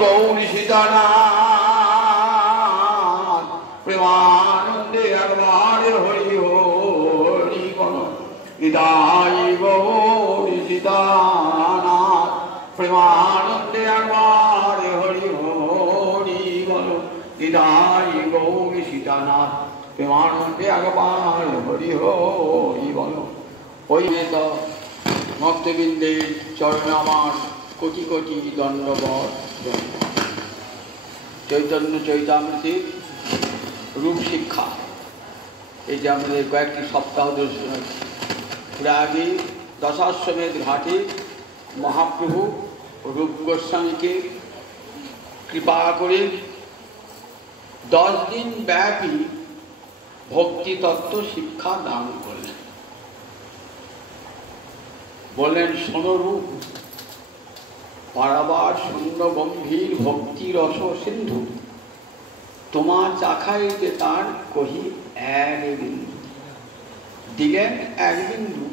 গৌরী সীতানাথ প্রেমানন্দে একবার হরি হরি বল। নিতাই গৌরী সীতানাথ প্রেমানন্দে একবার হরি হরি বল। নিতাই গৌরী সীতানাথ প্রেমানন্দে একবার হরি হরি বল। ওই তো ভক্তবৃন্দের চরণে আমার কোটি কোটি দণ্ডবত। চৈতন্য চৈতামৃতের রূপ শিক্ষা, এই যে আমাদের কয়েকটি সপ্তাহ ধরে শুনেছি। আগে দশাশ্বমেধ ঘাটে মহাপ্রভু রূপ গোস্বামীকে কৃপা করে 10 দিন ব্যাপী ভক্তি তত্ত্ব শিক্ষা দান করলেন। বললেন, শোনো রূপ, পারাবার শূন্য গম্ভীর ভক্তি রস সিন্ধু, তোমার চাখাইতে তার কহি এক বিন্দু। দিলেন 1 বিন্দু।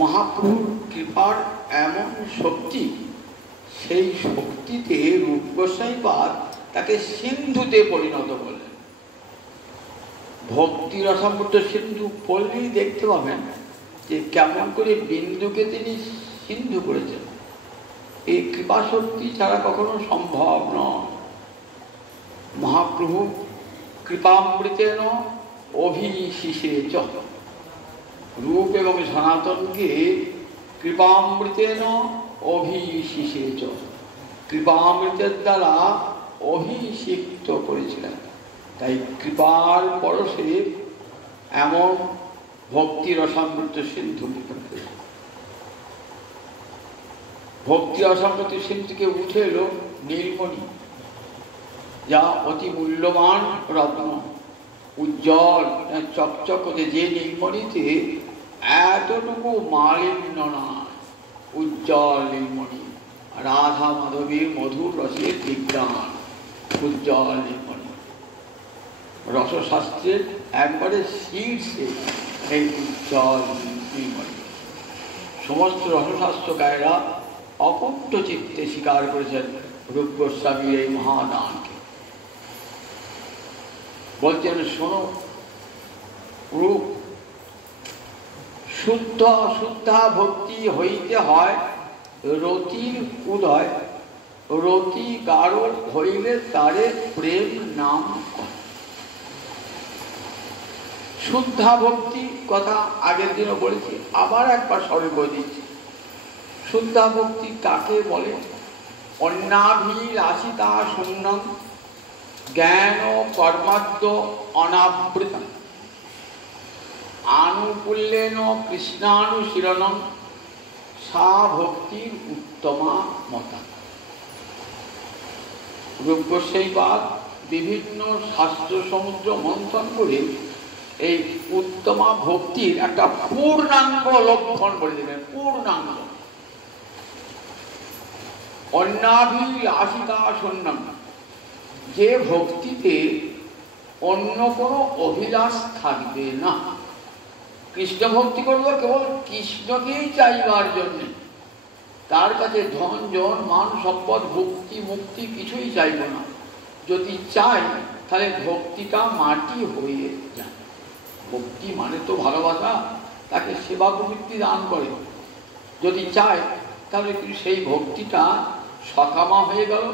মহাপ্রভুর কৃপার এমন শক্তি, সেই শক্তিতে রূপ গোস্বামীপাদ তাকে সিন্ধুতে পরিণত করলেন। ভক্তি রসামৃত সিন্ধু পড়লেই দেখতে পাবেন যে কেমন করে বিন্দুকে তিনি সিন্ধু করেছেন। এই কৃপা শক্তি ছাড়া কখনো সম্ভব নয়। মহাপ্রভু কৃপামৃতেন অভিশিষেচ, রূপ এবং সনাতনকে কৃপামৃতেন অভিশিষেচ, কৃপামৃতের দ্বারা অভিষিক্ত করেছিলেন। তাই কৃপার পরশে এমন ভক্তি রসামৃত সিন্ধু। ভক্তি রসামৃত সিন্ধুকে উঠে এলো নীলমণি, যা অতি মূল্যবান রত্ন, উজ্জ্বল চকচক। যে নীলমণিতে এতটুকু মালিন্য না, উজ্জ্বল নীলমণি, রাধা মাধবীর মধুর রসের বিজ্ঞান, উজ্জ্বল নীলমণি। রসশাস্ত্রের একবারে শীর্ষে এই উজ্জ্বল নীলমণি। সমস্ত রসশাস্ত্রকারেরা অকুণ্ঠ চিত্তে স্বীকার করেছেন রূপ গোস্বামীর এই মহাদানকে। বলছেন, শোনো রূপ, শুদ্ধ শুদ্ধা ভক্তি হইতে হয় রতির উদয়, রতি গাঢ় হইলে তারে প্রেম নাম। শুদ্ধা ভক্তি কথা আগের দিনও বলেছি, আবার একবার স্মরণ করে দিচ্ছি। শুদ্ধা ভক্তি কাকে বলে? অন্যাভিলাষিতা শূন্যম জ্ঞান কর্মাদ্য অনাবৃতম আনুকূল্যেন কৃষ্ণানুশীলনম সা ভক্তির উত্তমা মতা। রূপ গোস্বামীপাদ বিভিন্ন শাস্ত্র সমুদ্র মন্থন করে এই উত্তমা ভক্তির একটা পূর্ণাঙ্গ লক্ষণ বলে দেবেন। পূর্ণাঙ্গ অন্যাভিলাষিতা শূন্যম, যে ভক্তিতে অন্য কোনো অভিলাষ থাকবে না। কৃষ্ণ ভক্তি করবো কেবল কৃষ্ণকেই চাইবার জন্যে, তার কাছে ধন জন মান সম্পদ ভক্তি মুক্তি কিছুই চাইব না। যদি চাই তাহলে ভক্তিটা মাটি হয়ে যায়। ভক্তি মানে তো ভালোবাসা, তাকে সেবা প্রবৃত্তি দান করে। যদি চায় তাহলে সেই ভক্তিটা সকামা হয়ে গেল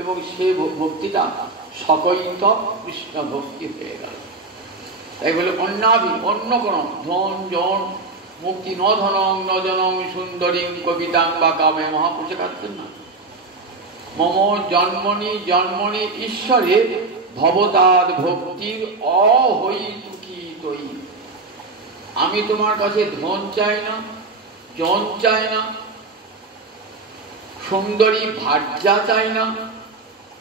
এবং সেই ভক্তিটা সকৈত কৃষ্ণ ভক্তি হয়ে গেল। তাই বলে অন্যাভি, অন্য কোন ধন জন মুক্তি ন ধনং ন জনং সুন্দরীং কবিতাং বা কামে। মহাপুরুষে কাটতেন না, মম জন্মনি জন্মনি ঈশ্বরে ভবতাদ ভক্তির অহৈতুকী তৈ। আমি তোমার কাছে ধন চাই না, জন চাই না, সুন্দরী ভার্যা চাই না,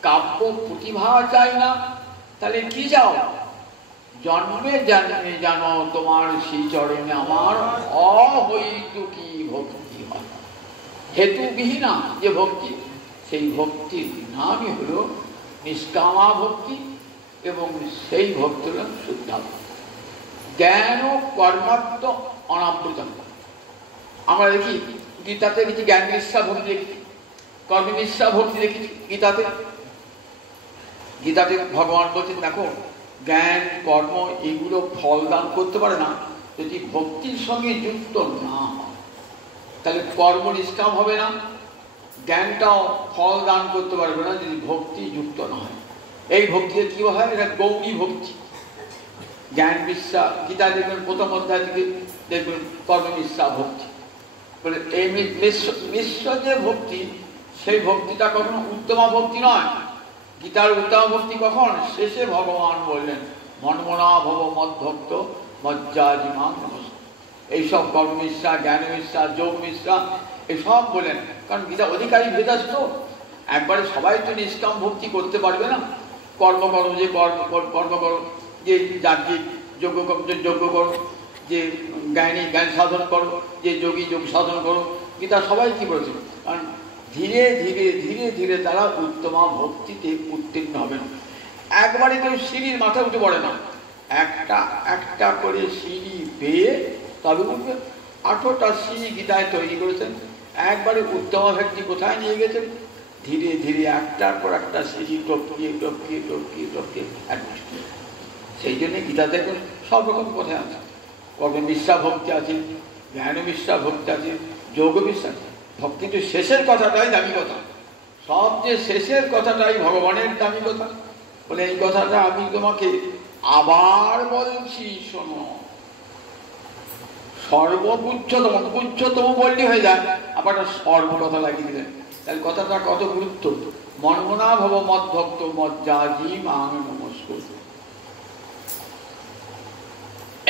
কাব্য প্রতিভা চাই না। তাহলে কি চাও? জন্মে জন্মে জানো তোমার শ্রীচরণে আমার অহৈতুকী ভক্তি হয়। হেতুবিহীনা যে ভক্তি, সেই ভক্তির নামই হলো নিষ্কামা ভক্তি এবং সেই ভক্তি হল শুদ্ধা ভক্তি। জ্ঞান ও কর্মাত্ম অনাবৃতম। আমরা দেখি গীতাতে দেখি জ্ঞান নিষ্ঠা ভক্তি দেখি, কর্মমিশ্রা ভক্তি দেখেছি গীতাতে। গীতাতে ভগবান বলছেন দেখো জ্ঞান কর্ম এগুলো ফল দান করতে পারে না যদি ভক্তির সঙ্গে যুক্ত না হয়। তাহলে কর্ম নিষ্কাম হবে না, জ্ঞানটাও ফল দান করতে পারবে না যদি ভক্তি যুক্ত না হয়। এই ভক্তিতে কি হয়? এটা গৌরী ভক্তি। জ্ঞান মিশ্রা গীতা দেখবেন প্রথম অধ্যায় থেকে দেখবেন কর্মমিশ্রা ভক্তি বলে। এই মিশ্র যে ভক্তি সেই ভক্তিটা কখনো উত্তমা ভক্তি নয়। গীতার উত্তম ভক্তি কখন? শেষে ভগবান বললেন মনমনা ভব মদ্ভক্ত মজ্জাজিমান নমস্কার। এইসব কর্মমিশ্রা, জ্ঞান মিশ্রা, যোগ মিশ্রা এসব বলেন। কারণ গীতা অধিকারী ভেদাস তো একবারে সবাই তো নিষ্কাম ভক্তি করতে পারবে না। কর্ম করো, যে কর্ম করো, যে যাজ্ঞিক যজ্ঞ করো, যে জ্ঞানী জ্ঞান সাধন করো, যে যোগী যোগ সাধন করো। গীতা সবাই কি বলছে? কারণ ধীরে ধীরে ধীরে ধীরে তারা উত্তমা ভক্তিতে উত্তীর্ণ হবে না। একবারে কেউ সিঁড়ির মাথায় উঠে পড়ে না, একটা একটা করে সিঁড়ি পেয়ে তবে উঠবে। 8টা সিঁড়ি গীতায় তৈরি করেছেন। একবারে উত্তমা ভক্তি কোথায় নিয়ে গেছেন? ধীরে ধীরে একটার পর একটা সিঁড়ি টপকিয়ে টপকিয়ে টপকিয়ে টপকিয়ে একটু। সেই জন্য গীতাতে সব রকম কথা আছে। কর্মমিশ্রা ভক্তি আছে, জ্ঞান মিশ্রা ভক্তি আছে, যোগ মিশ্রা ভক্তি। তো শেষের কথাটাই দামি কথা, সবচেয়ে শেষের কথাটাই ভগবানের দামি কথা। বলে এই কথাটা আমি তোমাকে আবার বলছি শোনো। সর্বোচ্চতম বললি হয়ে যায়, আবার সর্ব কথা লাগিয়ে দিলেন। তাহলে কথাটা কত গুরুত্ব। মনমনা ভব মদ্ভক্ত মজ্জাজি মাং নমস্কার।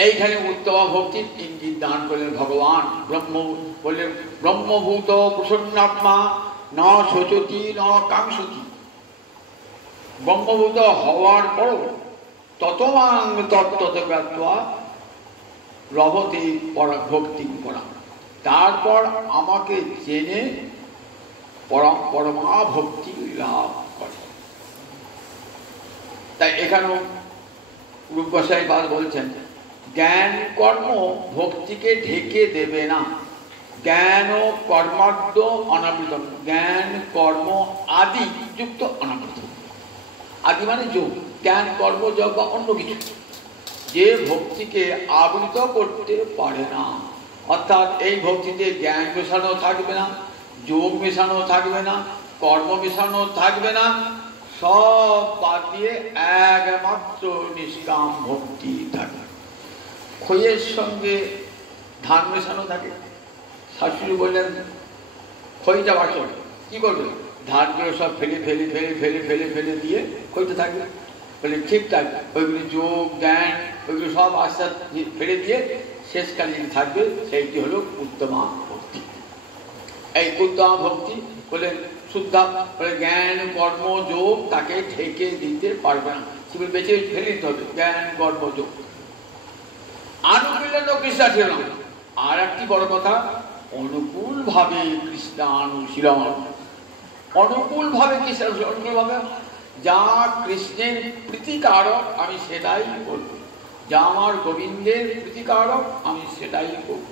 এইখানে উত্তমা ভক্তির ইঙ্গিত দান করলেন ভগবান। ব্রহ্ম বললেন ব্রহ্মভূত প্রসন্নাত্মা ন শোচতি ন কাঙ্ক্ষতি। ব্রহ্মভূত হওয়ার পরও ততমাং তত্ত্বজ্ঞাত্বা রভতে ভক্তি করা। তারপর আমাকে জেনে পরমা ভক্তি লাভ করে। তাই এখানেও রূপ গোসাই পাদ বলছেন জ্ঞান কর্ম ভক্তিকে ঢেকে দেবে না। জ্ঞান ও কর্মার্ধ অনাবৃত, জ্ঞান কর্ম আদি যুক্ত অনাবৃত। আদি মানে যোগ, জ্ঞান কর্ম যোগ বা অন্য কিছু যে ভক্তিকে আবৃত করতে পারে না। অর্থাৎ এই ভক্তিতে জ্ঞান মেশানো থাকবে না, যোগ মেশানো থাকবে না, কর্ম মেশানো থাকবে না, সব বাদ দিয়ে একমাত্র নিষ্কাম ভক্তি থাকবে। খইয়ের সঙ্গে ধান মেশানো থাকে। শাশুড়ি বললেন খইটা বাসন কি করবে? ধানগুলো সব ফেলে ফেলে ফেলে ফেলে ফেলে ফেলে দিয়ে খইতে থাকবে। বলে ঠিকঠাক ওইগুলি যোগ জ্ঞান ওইগুলো সব আস্তে আস্তে ফেলে দিয়ে শেষকালীন থাকবে, সেইটি হলো উত্তমা ভক্তি। এই উত্তমা ভক্তি বলে শুদ্ধা বলে জ্ঞান কর্ম যোগ তাকে ঢেকে দিতে পারবে না, সেগুলো বেঁচে ফেলে দিতে হবে। জ্ঞান কর্ম যোগ আনুকূল্য কৃষ্ণা ছিল না। আর একটি বড় কথা, অনুকূল ভাবে কৃষ্ণানুশীলন। অনুকূল ভাবে অনুকূল ভাবে যা কৃষ্ণের প্রীতিকারক আমি সেটাই করব, যা আমার গোবিন্দের প্রীতিকারক আমি সেটাই করব।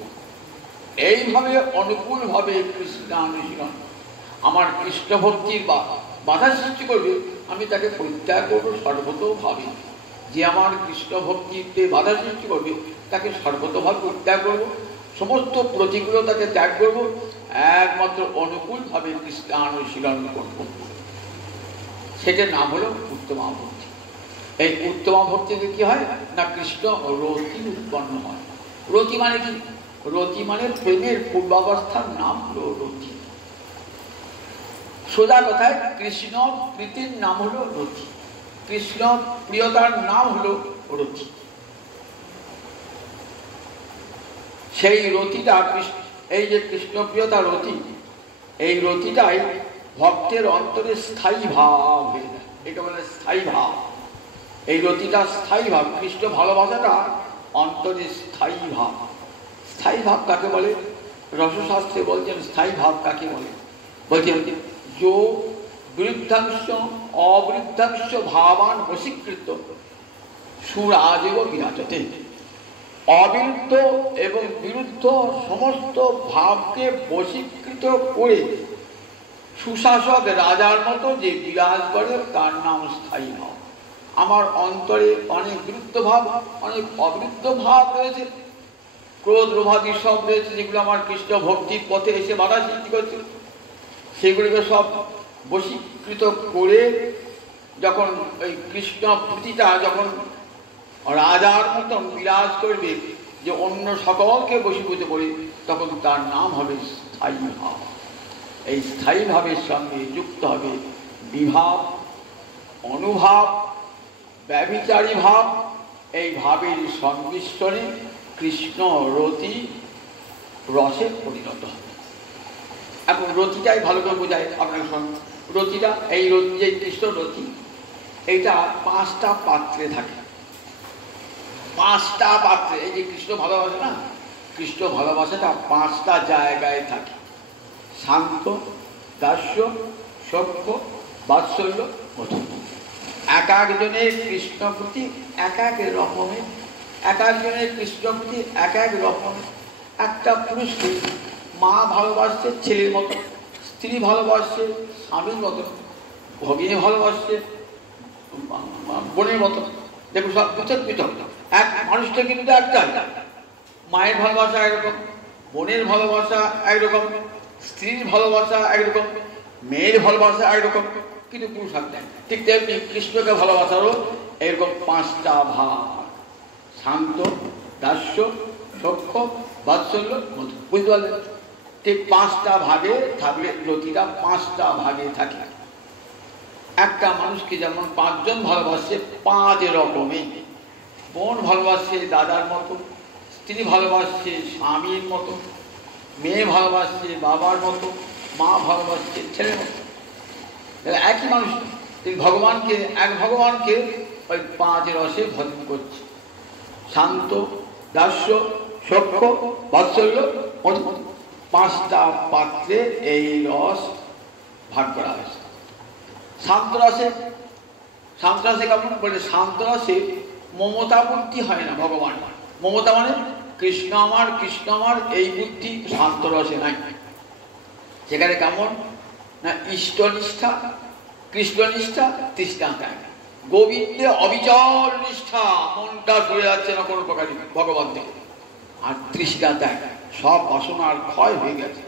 এইভাবে অনুকূল ভাবে কৃষ্ণানুশীলন। আমার কৃষ্ণ ভক্তির বাধা সৃষ্টি করবে আমি তাকে পরিত্যাগ করবো সর্বতোভাবে। যে আমার কৃষ্ণ ভক্তিতে বাধা সৃষ্টি করবে তাকে সর্বতোভাবে পরিত্যাগ করবো, সমস্ত প্রতিকূলতাকে ত্যাগ করব, একমাত্র অনুকূলভাবে কৃষ্ণানুশীলন করব। সেটার নাম হলো উত্তমা ভক্তি। এই উত্তমা ভক্তিতে কি হয় না কৃষ্ণ রতি উৎপন্ন হয়। রতি মানে কি? রতি মানে প্রেমের পূর্বাবস্থার নাম হলো রতি। সোজা কথায় কৃষ্ণ প্রীতির নাম হলো রতি, কৃষ্ণ প্রিয়তার নাম হলো রতি। সেই রতিটা এই যে কৃষ্ণপ্রিয়তা রতি, এই রতিটাই ভক্তের অন্তরে স্থায়ী ভাব হয়ে যায়। এটা বলে স্থায়ী ভাব। এই রতিটা স্থায়ী ভাব, কৃষ্ণ ভালোবাসাটা অন্তরে স্থায়ী ভাব। স্থায়ী ভাব কাকে বলে? রসশাস্ত্রে বলছেন স্থায়ী ভাব কাকে বলে? বলছেন যো বৃদ্ধাংশ অবৃদ্ধাংশ ভাবান বশীকৃত সুরাজেব বিরাজতে। অবিরুদ্ধ এবং বিরুদ্ধ সমস্ত ভাবকে বশীকৃত করে সুশাসক রাজার মতো যে বিরাজ করে তার নাম স্থায়ী ভাব। আমার অন্তরে অনেক বৃত্ত ভাব, অনেক অবৃত্ত ভাব রয়েছে, ক্রোধ লোভাদি সব রয়েছে, যেগুলো আমার কৃষ্ণ ভক্তির পথে এসে বাধা সৃষ্টি করছে। সেগুলিকে সব বশীকৃত করে যখন ওই কৃষ্ণ প্রীতিটা যখন রাজার মতন বিরাজ করবে, যে অন্য সকলকে বশীভূত করে, তখন তার নাম হবে স্থায়ী ভাব। এই স্থায়ী ভাবের সঙ্গে যুক্ত হবে বিভাব, অনুভাব, ব্যভিচারী ভাব। এই ভাবের সংমিশ্রণে কৃষ্ণ রতি রসে পরিণত হবে। এখন রতিটাই ভালো করে বোঝায় আপনার সঙ্গে। রতিটা, এই রতি, যে কৃষ্ণ রতি, এইটা 5টা পাত্রে থাকে। 5টা পাত্রে, এই যে কৃষ্ণ ভালোবাসে না, কৃষ্ণ ভালোবাসাটা 5টা জায়গায় থাকে। শান্ত, দাস্য, সখ্য, বাৎসল্য, মধু। এক একজনের কৃষ্ণ প্রতি এক এক রকমের, এক একজনের কৃষ্ণ প্রতি এক এক রকমের। একটা পুরুষকে মা ভালোবাসছে ছেলের মতো, স্ত্রী ভালোবাসছে স্বামীর মতো, ভগিনী ভালোবাসছে বোনের মতো। দেখুন, সব পৃথক পৃথক। এক মানুষটা কিন্তু একটাই। মায়ের ভালোবাসা একরকম, বোনের ভালোবাসা একরকম, স্ত্রীর ভালোবাসা একরকম, মেয়ের ভালোবাসা একরকম, কিন্তু পুরুষ একটাই। ঠিক তেমনি কৃষ্ণকে ভালোবাসারও এরকম 5টা ভাগ: শান্ত, দাস্য, সখ্য, বাৎসল্য, মধু। বুঝতে পারলেন? ঠিক 5টা ভাগে থাকলে রতিটা 5টা ভাগে থাকে। একটা মানুষকে যেমন 5 জন ভালোবাসছে 5 রকমের। বোন ভালোবাসছে দাদার মতো, স্ত্রী ভালোবাসছে স্বামীর মতো, মেয়ে ভালোবাসছে বাবার মতো, মা ভালোবাসছে ছেলের মতো। একই মানুষ ভগবানকে, এক ভগবানকে ওই 5 রসে ভজন করছে। শান্ত, দাস্য, সখ্য, বাৎসল্য, মধু। 5টা পাত্রে এই রস ভাগ করা হয়েছে। শান্ত রসে, শান্ত রসে কেমন বলে? শান্ত রসে মমতা বুদ্ধি হয় না ভগবান। মমতা মানে কৃষ্ণ আমার, কৃষ্ণ আমার, এই বুদ্ধি শান্ত রসে নাই। সেখানে কেমন না ইষ্টনিষ্ঠা, কৃষ্ণনিষ্ঠাা, তৃষ্ণা ত্যাগ, গোবিন্দে অবিচল নিষ্ঠা, মনটা সরে যাচ্ছে না কোনো প্রকারই ভগবান থেকে। আর তৃষ্ণা ত্যাগ, সব বাসনার ক্ষয় হয়ে গেছে,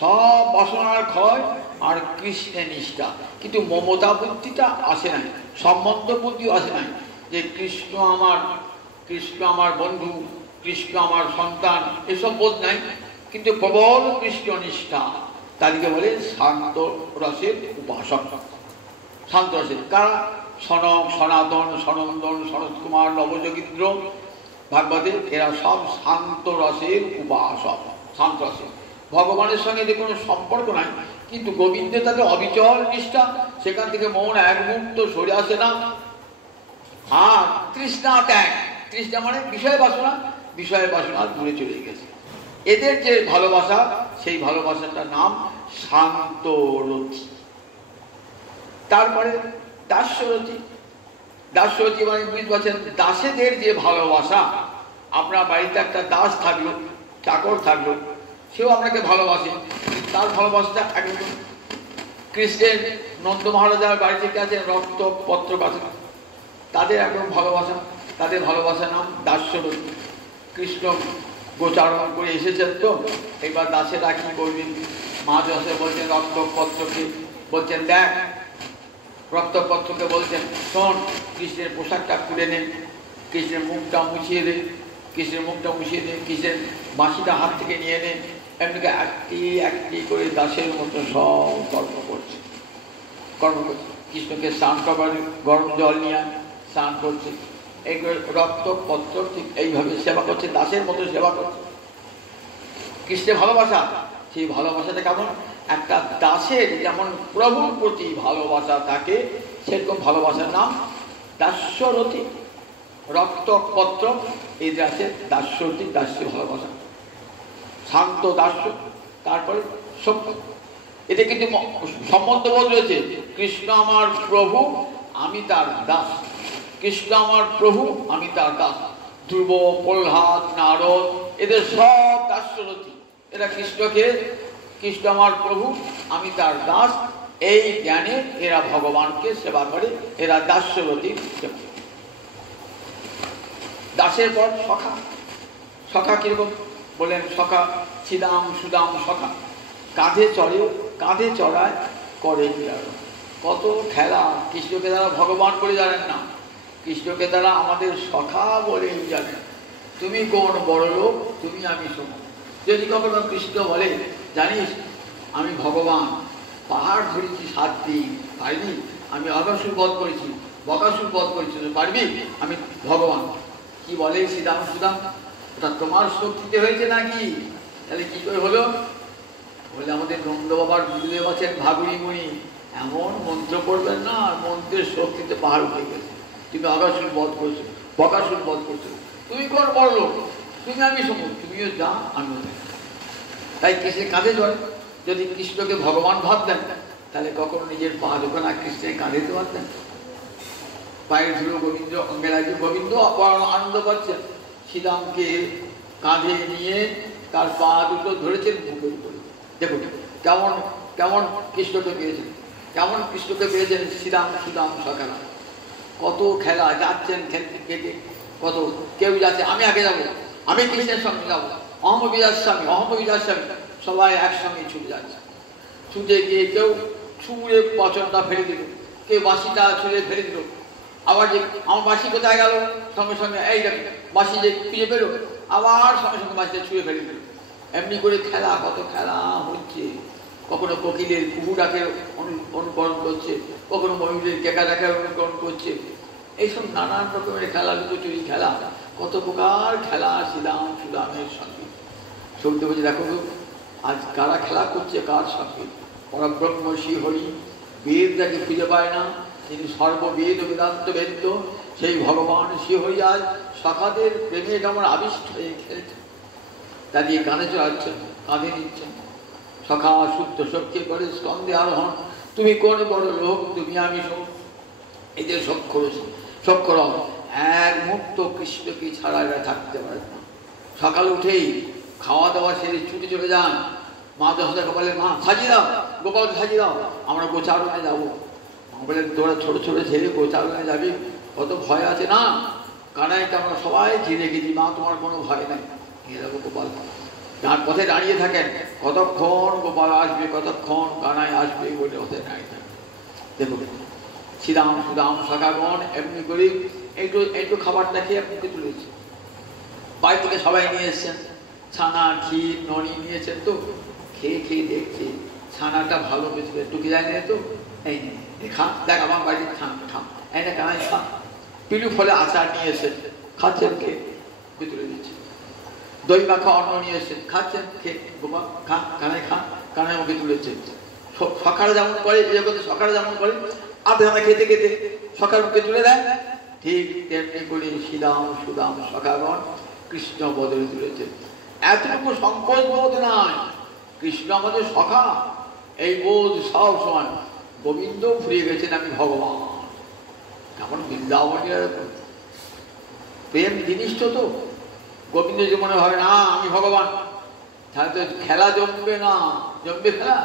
সব বাসনার ক্ষয়, আর কৃষ্ণে নিষ্ঠা। কিন্তু মমতা বুদ্ধিটা আসে নাই, সম্বন্ধ বুদ্ধি আসে নাই, যে কৃষ্ণ আমার, কৃষ্ণ আমার বন্ধু, কৃষ্ণ আমার সন্তান, এসব বোধ নাই। কিন্তু প্রবল কৃষ্ণ নিষ্ঠা, তাদেরকে বলে শান্ত রসের উপাসক। শান্ত রসের কারা? সনক, সনাতন, সনন্দন, সনৎ কুমার, নবযোগীন্দ্র, ভাগবতের, এরা সব শান্ত রসের উপাসক। শান্ত রসের ভগবানের সঙ্গে যে কোনো সম্পর্ক নাই, কিন্তু গোবিন্দের তাদের অবিচল নিষ্ঠা, সেখান থেকে মন এক মুহূর্ত সরে আসে না। আর তৃষ্ণা ত্যাগ, তৃষ্ণা মানে বিষয় বাসনা, বিষয় বাসনা দূরে চলে গেছে। এদের যে ভালোবাসা, সেই ভালোবাসাটার নাম শান্ত রতি। তারপরে দাস্যরতি। দাস্যরতি মানে বুঝতে পারছেন, দাসেদের যে ভালোবাসা। আপনার বাড়িতে একটা দাস থাকলো, চাকর থাকলো, সেও আপনাকে ভালোবাসে, তার ভালোবাসাটা একরকম। কৃষ্ণের নন্দ মহারাজার বাড়ি থেকে আছে রক্ত পত্র কাছে, তাদের একরকম ভালোবাসা, তাদের ভালোবাসার নাম দাস্যরতি। কৃষ্ণ গোচারণ করে এসেছেন, তো এবার দাসেরা কি করবেন? মা যশে বলছেন রক্তপত্রকে, বলছেন দেখ, রক্তপত্রকে বলছেন শোন, কৃষ্ণের পোশাকটা খুলে নেন, কৃষ্ণের মুখটা মুছিয়ে দেন, কৃষ্ণের মুখটা মুছিয়ে দেন, কৃষ্ণের বাঁশিটা হাত থেকে নিয়ে নেন। এমনিকে একটি একটি করে দাসের মতো সব কর্ম করছে, কর্ম করছে। কৃষ্ণকে স্নান করবার গরম জল নিয়ে স্নান করছে, এই রক্তপত্র ঠিক এইভাবে সেবা করছে, দাসের মতো সেবা করছে। কৃষ্ণের ভালোবাসা, সেই ভালোবাসাটা কেমন? একটা দাসের যেমন প্রভুর প্রতি ভালোবাসা থাকে, সেরকম ভালোবাসার নাম দাস্যরতি। রক্তপত্র এই দাসের দাস্যরতি, দাস্য ভালোবাসা। শান্ত দাস্য, তারপরে সত্য। এতে কিন্তু সম্বন্ধবোধ রয়েছে। কৃষ্ণ আমার প্রভু, আমি তার দাস। কৃষ্ণ আমার প্রভু, আমি তার দাস। ধ্রুব, প্রহ্লাদ, নারদ, এদের সব দাস্যরতি। এরা কৃষ্ণকে, কৃষ্ণ আমার প্রভু, আমি তার দাস, এই জ্ঞানে এরা ভগবানকে সেবা করে, এরা দাস্যবতী। দাসের পর সখা। সখা কিরকম বলেন? সখা ছিদাম সুদাম সখা, কাঁধে চড়ে, কাঁধে চড়ায় করে কত খেলা। কৃষ্ণকে তারা ভগবান বলে জানেন না, কৃষ্ণকে তারা আমাদের সখা বলেই জানেন। তুমি কোন বড় লোক, তুমি আমি শোন। যদি কখনো কৃষ্ণ বলে জানিস আমি ভগবান, পাহাড় ধরেছি 7 দিন, পারবি? আমি অগাসুর বধ করেছি, বকাসুর বধ করেছি, পারবি? আমি ভগবান। কি বলে শ্রীরাম সুদাম? ওটা তোমার শক্তিতে হয়েছে নাকি? তাহলে কি করে হলো? বলে আমাদের নন্দ বাবার গুরুদেব আছেন ভাগুরি মুনি, এমন মন্ত্র করবেন না, আর মন্ত্রের শক্তিতে পাহাড় উঠে গেছে। তুমি অগাসুর বধ করছো, বকাসুর বধ করছো, তুমি কোন বড় লোক, তুমি আমি সমুখ, তুমিও যা আমিও যাই। তাই কৃষ্ণের কাঁধে চড়ে। যদি কৃষ্ণকে ভগবান ভাবতেন তাহলে কখনো নিজের পা দোকানা কৃষ্ণের কাঁধে দিতে পারতেন? পায়ের ধুলো গোবিন্দ, অঙ্গে লাগিয়ে গোবিন্দ আনন্দ পাচ্ছেন। শ্রীরামকে কাঁধে নিয়ে তার পা দুটো ধরেছেন মুখের উপরে। দেখুন কেমন কেমন কৃষ্ণকে পেয়েছেন, কেমন কৃষ্ণকে পেয়েছেন শ্রীরাম সুদাম সকালা। কত খেলা, যাচ্ছেন খেলতে খেতে, কত কেউ যাচ্ছে আমি আগে যাবো, আমি কৃষ্ণের সঙ্গে যাবো, অহমবিলাস স্বামী, অহমবিলাস স্বামী, সবাই একসঙ্গে ছুটে যাচ্ছে। ছুটে গিয়ে কেউ ছুঁড়ে পচনটা ফেলে দিল, কেউ বাঁশিটা ছুঁড়ে ফেলে দিল। আবার যে আমার বাঁশি কোথায় গেল, সঙ্গে সঙ্গে এই বাঁশি যে খুঁজে পেলো, আবার সঙ্গে সঙ্গে বাঁশিটা ছুঁড়ে ফেলে দিল। এমনি করে খেলা, কত খেলা হচ্ছে। কখনো কোকিলের কুহু ডাকের অনুকরণ করছে, কখনো ময়ূরের কেকা ডাকের অনুকরণ করছে। এইসব নানান রকমের খেলা, লুকোচুরি খেলা, কত প্রকার খেলা শ্রীরাম সুদামের সঙ্গে। সৌদ্য বলছে দেখো আজ কারা খেলা করছে কার সঙ্গে? পরব্রহ্ম শ্রীহরি, বেদ যাকে খুঁজে পায় না, তিনি সর্ববেদ বেদান্ত বেদ্য, সেই ভগবান শ্রীহরি আজ সখাদের প্রেমে কেমন আবিষ্ট হয়ে খেলছে। তা দিয়ে কাঁধে চড়াচ্ছেন, কাঁধে নিচ্ছেন। সখা শুদ্ধ শক্তি করে স্কন্ধে আরোহণ, তুমি কোন বড় লোক, তুমি আমি শোক। এদের সক্ষর এক মুক্ত কৃষ্ণকে ছাড়া এরা থাকতে পারে না। সকাল উঠেই খাওয়া দাওয়া সেরে ছুটে চলে যান। মা যশোদাকে বলে মা সাজিয়ে দাও, গোপালকে সাজিয়ে দাও, আমরা গোচারণে যাবো। মা বলে তোরা ছোট ছোট ছেলে গোচারণে যাবি, কত ভয় আছে না? কানাইকে আমরা সবাই ঘিরে গেছি, মা তোমার কোনো ভয় নাই। নিয়ে যাবো গোপাল, যার পথে দাঁড়িয়ে থাকেন, কতক্ষণ গোপাল আসবে, কতক্ষণ কানাই আসবে বলে পথে দাঁড়িয়ে থাকেন। দেখুন শ্রীরাম সুদাম সখাগণ এমনি করে একটু একটু খাবারটা খেয়ে মুখে তুলেছে। বাড়ি থেকে সবাই নিয়ে এসছেন, ছানা ক্ষীর ননি নিয়েছেন। তো খেয়ে খেয়ে দেখছে ছানাটা ভালো বেশি টুকে যায় না, তো এই খা, দেখ আমার বাড়ির ছানাটা খা, এই না কানাই খা। পিলু ফলে আচার নিয়ে এসে খাচ্ছেন, খেয়ে ভিতরে দিচ্ছে। দই মাখা অন্ন নিয়ে এসেছেন, খাচ্ছেন, খেয়ে গোপাল খা, কানাই খা, কানাই মুখে তুলেছে। সকালে যেমন করে, এই জগতে সকালে যেমন করে আধা খেতে খেতে সকাল মুখে তুলে দেয়, ঠিক তেমনি করে শ্রীরাম সুদাম সখাগণ কৃষ্ণ বদলে তুলেছে। এতটুকু সংকোচ বোধ নাই, কৃষ্ণ আমাদের সখা, এই বোধ সব সময়। গোবিন্দ ফুরিয়ে গেছেন আমি ভগবান। কেমন বৃন্দাবনীরা প্রেম জিনিস তো। গোবিন্দ যে মনে হয় না আমি ভগবান, তাহলে তো খেলা জমবে না। জমবে খেলা?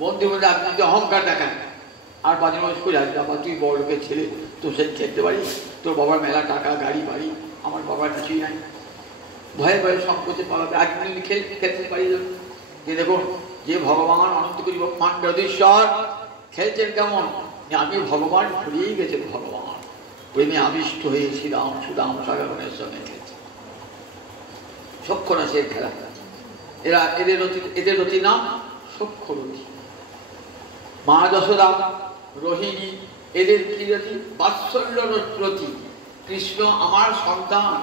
বন্ধু বলে আপনি যদি অহংকার দেখান আর বাজে মানুষ করে আসবে, আবার তুই বড় লোকের ছেলে, তো সে খেলতে পারিস, তোর বাবার মেলা টাকা গাড়ি বাড়ি, আমার বাবার কিছুই নাই, ভয়ে ভয়ে সংকোচে পালাবে। আজ খেলতে পারি যে দেখুন যে ভগবান অনন্ত করি ব্রহ্মাণ্ডেশ্বর খেলছেন কেমন, আমি ভগবান ফুরিয়েই গেছেন। ভগবান প্রেমে আবিষ্ট হয়ে শ্রীরাম সুদাম সখাগণের সঙ্গে খেলছে। সক্ষরসের খেলা। এরা এদের রতি নাম সক্ষরতী। মা যশোদা, রোহিণী, এদের কি রতি? বাৎসল্য রতি। কৃষ্ণ আমার সন্তান,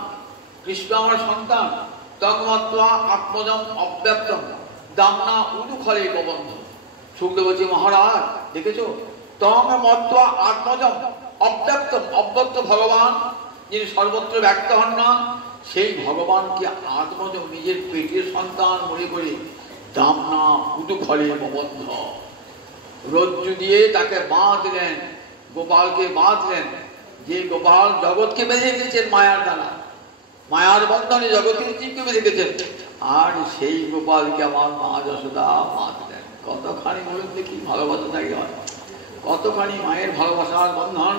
কৃষ্ণ আমার সন্তান। তন্মত্ত্বা আত্মজম অব্যক্তম দামনা উদুখলে প্রবন্ধ। শুকদেবতী মহারাজ দেখেছো? তন্মত্ত্বা আত্মজম অব্যক্তম, অব্যক্ত ভগবান যিনি সর্বত্র ব্যক্ত হন না, সেই ভগবানকে আত্মজম নিজের পেটের সন্তান মনে করে দামনা উদুখলে প্রবন্ধ। রজ্জু দিয়ে তাকে বাঁধলেন, গোপালকে বাঁধলেন। যে গোপাল জগৎকে বেঁধে দিয়েছেন মায়ার দ্বারা, মায়ার বন্ধনে জগতের জীবকে বেঁধে দিয়েছেন, আর সেই গোপালকে আমার মা যশোদা বাঁধলেন। কতখানি বলুন দেখি ভালোবাসা থাকে হয়, কতখানি মায়ের ভালোবাসার বন্ধন,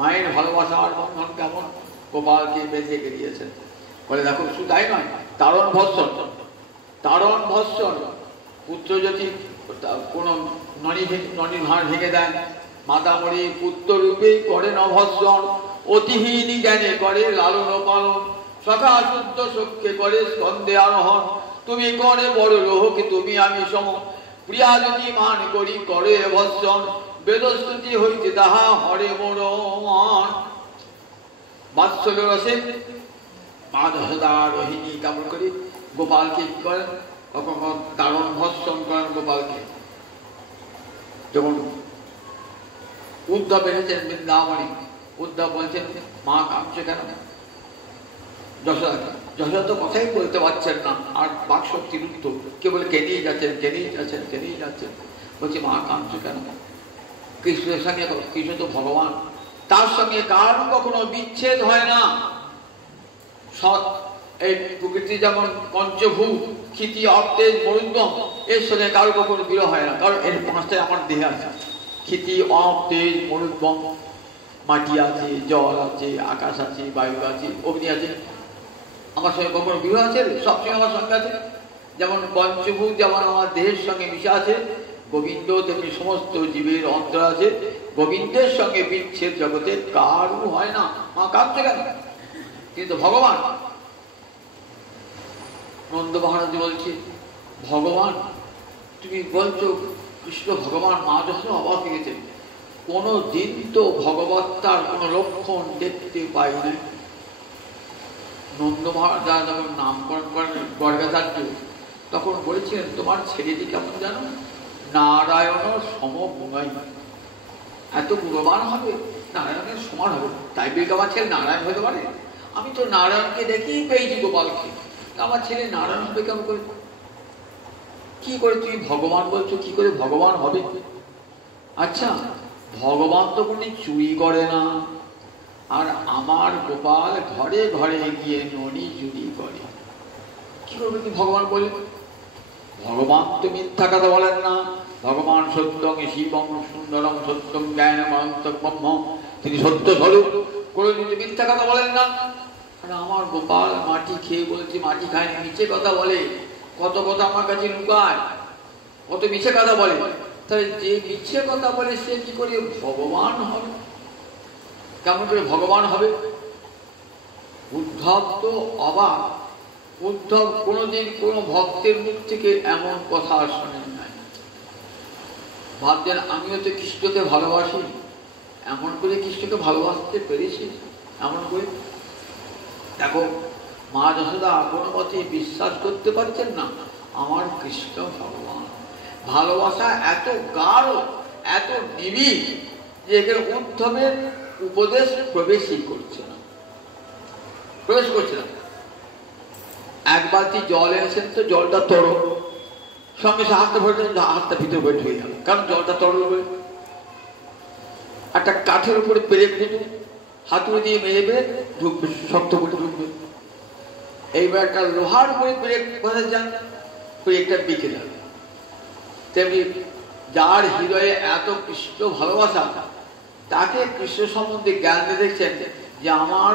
মায়ের ভালোবাসার বন্ধন কেমন গোপালকে বেঁধে বেরিয়েছেন। বলে দেখো শুধু তাই নয়, তারণ ভৎসন, তারণ ভৎসন, পুত্র যদি কোনো ননি ভাঁড় ভেঙে দেন, মাতামণি পুত্র রূপে করে নভৎসন, অতিহীন জ্ঞানে করে লালন পালন, সখা শুদ্ধ সখ্যে করে স্কন্ধে আরোহণ, তুমি করে বড় রোহক তুমি আমি সম, প্রিয়া যদি মান করি করে ভৎসন, বেদস্তুতি হইতে তাহা হরে মোর মন। বাৎসল্য রসে মা যশোদা রোহিণী কেমন করে গোপালকে কি করেন, কখন দারুণ ভৎসন করেন গোপালকে। যখন উদ্ধব এনেছেন বৃন্দাবনে, উদ্ধব বলছেন মা কাঁদছে কেন যশোদাকে, যশোদা তো কথাই বলতে পারছেন না, আর বাকশক্তি রুদ্ধ, কেবল কেনেই যাচ্ছেন কেনেই যাচ্ছেন কেনেই যাচ্ছেন। বলছে মা কাঁদছে কেন, কৃষ্ণের সঙ্গে, কৃষ্ণ তো ভগবান, তার সঙ্গে কার কখনো বিচ্ছেদ হয় না। সৎ এই প্রকৃতি যেমন পঞ্চভূত, ক্ষিতি অপ্তেজ মরুদ্যম, এর সঙ্গে কারো কখনো বিরহ হয় না, কারণ এর পাঁচটায় আমার দেহে আছে, ক্ষিতি অপ্তেজ মরুদ্যম, মাটি আছে, জল আছে, আকাশ আছে, বায়ু আছে, অগ্নি আছে, আমার সঙ্গে কখনো বিরহ আছে, সবসময় আমার সঙ্গে আছে। যেমন পঞ্চভূত যেমন আমার দেহের সঙ্গে মিশে আছে, গোবিন্দ তেমনি সমস্ত জীবের অন্তর আছে, গোবিন্দের সঙ্গে বিচ্ছেদ জগতে কারও হয় না। মা কাঁদছে কেন, কিন্তু ভগবান। নন্দ মহারাজ বলছে ভগবান তুমি বলছো কৃষ্ণ ভগবান, মা যশোদা অবাক হয়ে গেছেন, কোনো দিন তো ভগবত্তার কোনো লক্ষণ দেখতে পাই না। নন্দ মহারাজ যখন নামকরণ করেন গর্গাচার্য, তখন বলেছিলেন তোমার ছেলেটি কেমন জানো, নারায়ণ সমগুণাই, এত গুণবান হবে, নারায়ণের সমান হবে, তাই বলে আমার ছেলে নারায়ণ হতে পারে? আমি তো নারায়ণকে দেখেই পেয়েছি গোপালকে, আমার ছেলে নারায়ণ হবে কেমন করে? কি করে তুমি ভগবান বলছো, কি করে ভগবান হবে? আচ্ছা ভগবান তো কোনো চুরি করে না, আর আমার গোপাল ঘরে ঘরে গিয়ে ননি চুরি করে, কি করবে কি ভগবান বলে? ভগবান তো মিথ্যা কথা বলেন না, ভগবান সত্যং শিবং সুন্দরম সত্যং জ্ঞানমনন্তং ব্রহ্ম, তিনি সত্য স্বরূপ, কোনো যদি মিথ্যা কথা বলেন না। আর আমার গোপাল মাটি খেয়ে বলছে মাটি খায়নি, মিছে কথা বলে, কত কথা আমার কাছে লুকায়, কত মিছে কথা বলে, তাহলে যে মিছে কথা বলে সে কি করে ভগবান হবে? কেমন করে ভগবান হবে? উদ্ধব তো অবাক, উদ্ধব কোনোদিন কোনো ভক্তের মুখ থেকে এমন কথা শোনেন নাই। ভাবছেন আমিও তো কৃষ্ণকে ভালোবাসি, এমন করে কৃষ্ণকে ভালোবাসতে পেরেছি এমন করে? দেখো মা যশোদা কোনো মতেই বিশ্বাস করতে পারছেন না আমার কৃষ্ণ ভগবান। ভালোবাসা এত গাঢ়, এত নিবিড় যে এখানে উদ্ধবের উপদেশ প্রবেশই করছে না, প্রবেশ করছে না। এক বালতি জল এনেছেন তো জলটা তরল, সঙ্গে সে হাতটা ভরে হাতটা ভিতরে ভরে ঢুকে যাবে, কারণ জলটা তরল বলে। একটা কাঠের উপরে পেরেক ঢুকবে, হাতুড়ি দিয়ে মেরে ঢুকবে, শক্ত করে ঢুকবে। এইবার একটা লোহার উপরে পেরেক বসে যান, পেরেকটা বিকে যাবে। তেমনি যার হৃদয়ে এত কৃষ্ণ ভালোবাসা, তাকে কৃষ্ণ সম্বন্ধে জ্ঞান দিয়ে দেখছেন যে আমার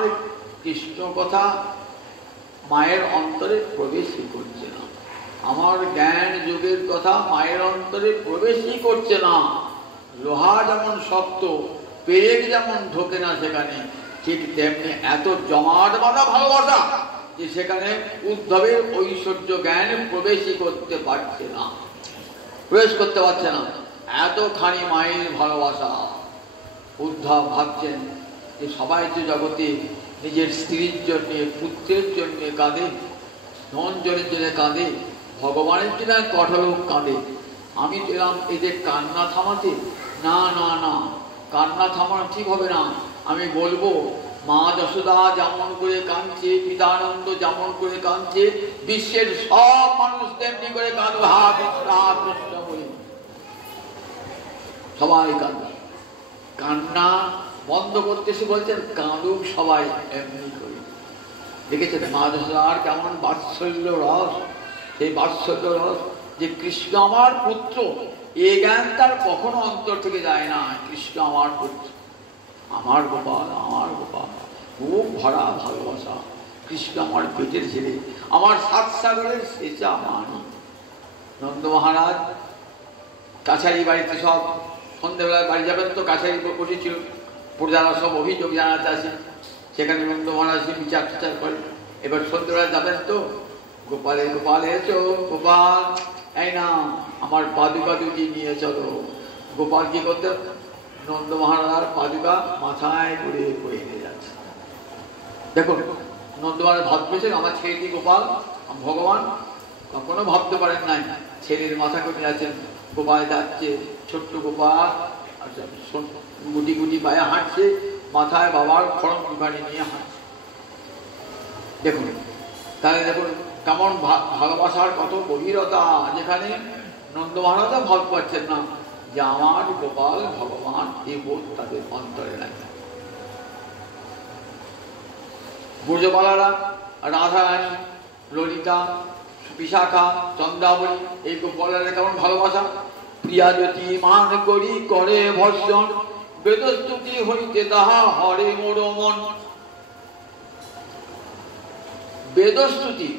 কৃষ্ণ কথা মায়ের অন্তরে প্রবেশই করছে না, আমার জ্ঞান যোগের কথা মায়ের অন্তরে প্রবেশই করছে না। লোহা যেমন শক্ত, পেরেক যেমন ঢোকে না সেখানে, ঠিক তেমনি এত জমাট বাঁধা ভালোবাসা যে সেখানে উদ্ধবের ঐশ্বর্য জ্ঞান প্রবেশই করতে পারছে না, প্রবেশ করতে পারছে না। এতখানি মায়ের ভালোবাসা। উদ্ধব ভাবছেন যে সবাই তো জগতে নিজের স্ত্রীর জন্যে, পুত্রের জন্যে কাঁদে, ধন জনের জন্য কাঁদে, ভগবানের জন্য কঠোর কাঁদে। আমি এলাম এদের কান্না থামাতে? না না না, কান্না থামানো ঠিক হবে না। আমি বলবো মা যশোদা যেমন করে কাঁদছে, পিতানন্দ যেমন করে কাঁদছে, বিশ্বের সব মানুষ তেমনি করে কাঁদবে, হা কৃষ্ণ হা কৃষ্ণ বলে সবাই কাঁদবে। কান্না বন্ধ করতে সে বলছেন কাঁদুক সবাই এমনি করে। দেখেছেন মা যশোদার কেমন বাৎসল্য রস, সেই বাৎসল্য রস যে কৃষ্ণ আমার পুত্র, এই জ্ঞান তার কখনো অন্তর থেকে যায় না। কৃষ্ণ আমার পুত্র, আমার গোপাল, আমার গোপাল, খুব ভরা ভালোবাসা। কৃষ্ণ আমার পেটের ছেলে, আমার 7 সাগরের শেষা মানি। নন্দ মহারাজ কাছারি বাড়িতে সব সন্ধ্যেবেলায় বাড়ি যাবেন তো, কাছারি বসেছিল, প্রজারা সব অভিযোগ জানাতে আসে। সেখানে নন্দ মহারাজ বিচার টিচার করেন। এবার সন্ধ্যেবেলা যাবেন তো, গোপালে গোপাল এসো, গোপাল এই না আমার পাদুকা দুটি নিয়ে চলো। গোপাল কি করতে, নন্দ মহারাজ পাদুকা মাথায় করে বয়ে নিয়ে যাচ্ছে। দেখুন নন্দ মহারাজ ভাবছেন আমার ছেলেটি গোপাল, ভগবান কখনো ভাবতে পারেন নাই ছেলের মাথা করে যাচ্ছেন। গোপাল যাচ্ছে, ছোট্ট গোপাল গুটি গুটি পায়ে হাঁটছে, মাথায় বাবার খড়ম দুখানি নিয়ে হাঁটছে। দেখুন তাহলে দেখুন কেমন ভালোবাসার কত গভীরতা, যেখানে নন্দ মহারাজা ভাবতে পারছেন না যে আমার গোপাল ভগবান, এই বোধ তাদের অন্তরে নাই। ব্রজবালারা, রাধারানী, ললিতা, বিশাখা, চন্দ্রাবলী, এই গোপালের কেমন ভালোবাসা। প্রিয়া জ্যোতি মান করি করে ভর্ষণ, বেদস্তুতি হইতে তাহা হরে মোর মন। বেদস্তুতি,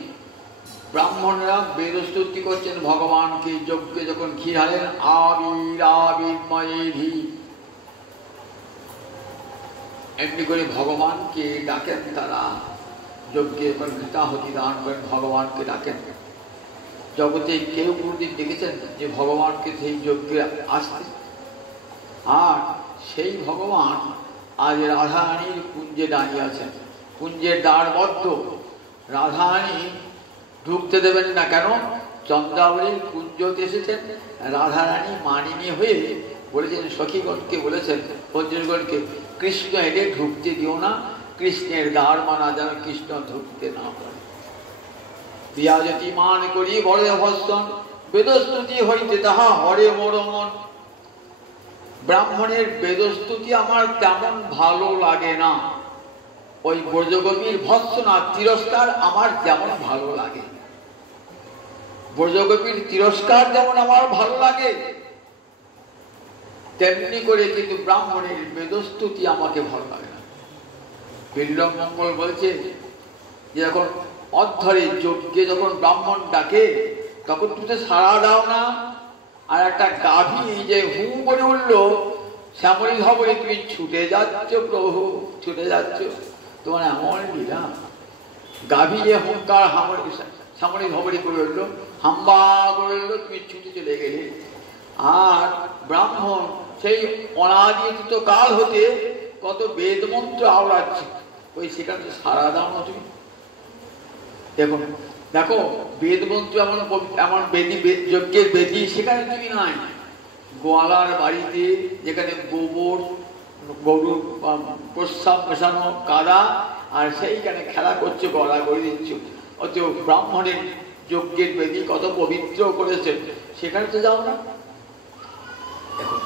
ব্রাহ্মণরা বেদস্তুতি করছেন ভগবানকে। যজ্ঞে যখন ঘি ঢালেন, আবির আবির ময়েধি, এমনি করে ভগবানকে ডাকেন তারা। যজ্ঞে যখন ঘৃতাহুতি দান করেন, ভগবানকে ডাকেন। জগতে কেউ কোনদিন দেখেছেন যে ভগবানকে সেই যজ্ঞে আসতে? আর সেই ভগবান আজ রাধারানীর কুঞ্জে দাঁড়িয়ে আছেন। কুঞ্জের দ্বার বদ্ধ, রাধারানী ঢুকতে দেবেন না। কেন? চন্দ্রাবলীর কুঞ্জতে এসেছেন। রাধারানী মানিনী হয়ে বলেছেন, সখীগণকে বলেছেন, বজ্রগণকে, কৃষ্ণ এলে ঢুকতে দিও না, কৃষ্ণের দ্বার মানা যেন কৃষ্ণ ঢুকতে না পারে। প্রিয়া জ্যোতি মান করি বড়ে ভর্ষণ, বেদস্তুতি হইতে তাহা হরে মোর মন। ব্রাহ্মণের বেদস্তুতি আমার তেমন ভালো লাগে না, ওই ব্রজগোপীর ভর্ৎসনা তিরস্কার আমার যেমন ভালো লাগে। ব্রজগোপীর তিরস্কার যেমন আমার ভালো লাগে, তেমনি করে কিন্তু ব্রাহ্মণের বেদস্তুতি আমাকে ভালো লাগে না। বিল্লব মঙ্গল বলছে যে যখন অধ্যরে যজ্ঞে যখন ব্রাহ্মণ ডাকে, তখন তুমি তো সাড়া দাও না। আর একটা গাভী যে হু বলে উঠলো, শ্যামলী খবরে তুমি ছুটে যাচ্ছ, প্রভু ছুটে যাচ্ছ, তোমার এমন লীলা। গাভী যে হুঙ্কার শ্যামলী খবরে করে উঠলো, হাম্বা করে উঠলো, তুমি ছুটে চলে গেলে। আর ব্রাহ্মণ সেই অনাদিত কাল হতে কত বেদমন্ত্র আওড়াচ্ছে, ওই সেখানে সারা দাও না তুমি। দেখুন দেখো বেদমন্ত্র এমন এমন বেদি, যজ্ঞের বেদি সেখানে তুমি নাই। গোয়ালার বাড়িতে যেখানে গোবর, গরুর প্রস্রাব মেশানো কাদা, আর সেইখানে খেলা করছে, গলা করে দিচ্ছ। অতএব ব্রাহ্মণের যজ্ঞের বেদি কত পবিত্র করেছে, সেখানে তো যাও না। দেখুন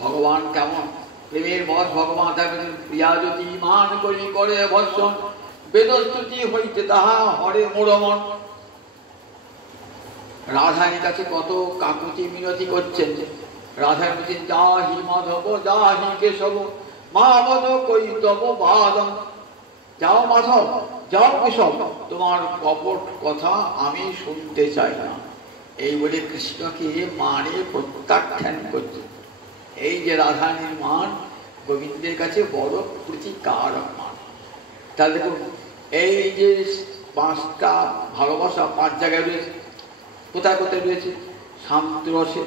ভগবান কেমন প্রেমের মত। ভগবান থাকবেন প্রিয়া জ্যোতি মান করি করে ভর্ষণ, বেদস্তুতি হইতে তাহা হরে মোর মন। রাধার কাছে কত কাকুতি মিনতি করছেন। রাধা বলছেন, যাহি মাধব যাহি কেশব, মাধব কৈতব বাদম। যাও মাধব, যাও কেশব, তোমার কপট কথা আমি শুনতে চাই না। এই বলে কৃষ্ণকে মানে প্রত্যাখ্যান করছে। এই যে রাধারানীর মান গোবিন্দের কাছে বড় প্রতিকারক মান। তাহলে দেখুন এই যে 5টা ভালোবাসা 5 জায়গায় রয়েছে। কোথায় কোথায় রয়েছে? শান্ত রসে,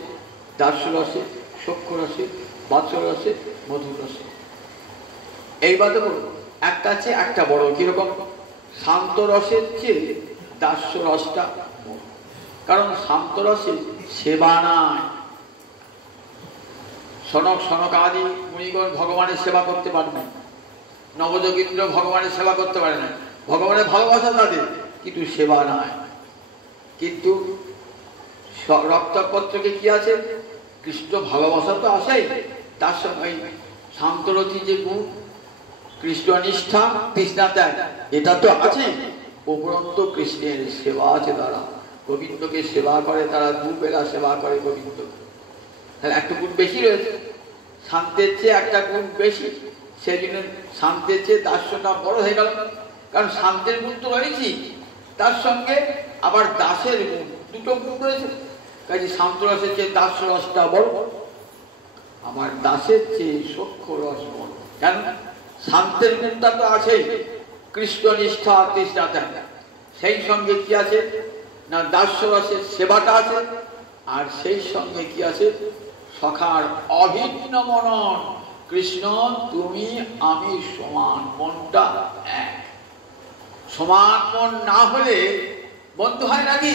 দাস্য রসে, সখ্য রসে, বাৎসল্য রসে, মধুর রসে। এইবার দেখুন একটা আছে একটা বড়। কিরকম? শান্ত রসের চেয়ে দাস্য রসটা বড়। কারণ শান্ত রসে সেবা নাই। সনক সনকাদি মুনিগণ ভগবানের সেবা করতে পারে না, নবযোগীন্দ্র ভগবানের সেবা করতে পারে না। ভগবানের ভালোবাসা তাদের, কিন্তু সেবা নাই। কিন্তু রক্তপত্রকে কি আছে? কৃষ্ণ ভালোবাসা তো আসেই, তার সঙ্গে শান্তরতি যে গুণ, কৃষ্ণ নিষ্ঠা, কৃষ্ণা ত্যাগ, এটা তো আছে। উপরন্ত কৃষ্ণের সেবা আছে দ্বারা। গোবিন্দকে সেবা করে, তারা দুবেলা সেবা করে গোবিন্দকে। তাহলে একটা গুণ বেশি রয়েছে, শান্তের চেয়ে একটা গুণ বেশি, সেই জন্য শান্তের চেয়ে দাস্যটা বড় হয়ে গেল। কারণ শান্তের গুণ তো রয়েছি, তার সঙ্গে আবার দাসের গুণ, দুটো গুণ রয়েছে। কাজে শান্ত রসের চেয়ে দাস্য রসটা বড়, আবার দাসের চেয়ে সখ্য রস বড়। কেন? শান্তের গুণটা তো আছেই, কৃষ্ণ নিষ্ঠা তৃষ্ণা ত্যাগ, সেই সঙ্গে কি আছে না দাস্য রসের সেবাটা আছে, আর সেই সঙ্গে কি আছে সখার অভিন্ন মনন। কৃষ্ণ তুমি আমি সমান, মনটা এক। সমান মন না হলে বন্ধু হয় নাকি?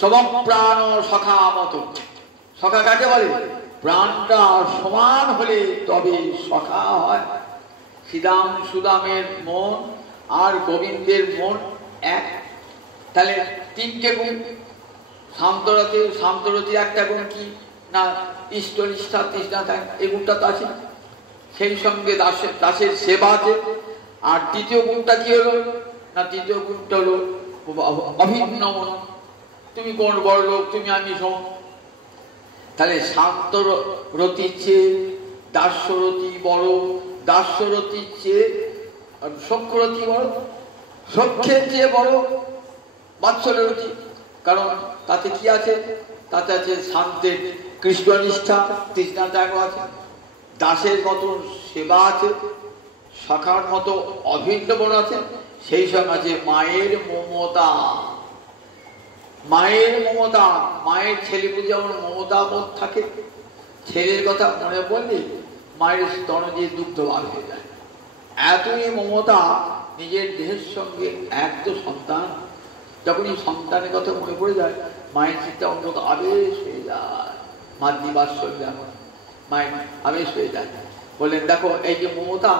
সমপ্রাণ সখা মত। সখা কাকে বলে? প্রাণটা সমান হলে তবে সখা হয়। শ্রীরাম সুদামের মন আর গোবিন্দের মন এক। তাহলে তিনটে গুণ, শান্তরতির একটা গুণ কি না ইষ্ট নিষ্ঠা তৃষ্ণা ত্যাগ, এই গুণটা তো আছে। সেই সঙ্গে দাসের সেবা আছে। আর তৃতীয় গুণটা কি হলো না তৃতীয় গুণটা হলো অভিন্ন মন। তুমি কোন বড় লোক, তুমি আমি সম। তাহলে শান্ত রতির চেয়ে দাস্যরতি বড়, দাস্যরতির চেয়ে সখ্যরতি বড়, সখ্যের চেয়ে বড় বাৎসল্যরতি। কারণ তাতে কি আছে? তাতে আছে শান্তের কৃষ্ণনিষ্ঠা তৃষ্ণা ত্যাগ আছে, দাসের মতো সেবা আছে, সখার মতো অভিন্ন বড় আছে, সেই সঙ্গে আছে মায়ের মমতা। মায়ের মমতা, মায়ের ছেলে বুঝে যেমন মমতা বোধ থাকে, ছেলের কথা মনে পড়লে মায়ের স্তন দিয়ে দুগ্ধ বার হয়ে যায়। এতই মমতা নিজের দেহের সঙ্গে। এক তো সন্তান, যখনই সন্তানের কথা মনে পড়ে যায় মায়ের চিন্তা অন্তত আবেশ হয়ে যায়। মাতৃবাৎসল্য এমন, মায়ের আবেশ হয়ে যায়। বললেন দেখো এই যে মমতা,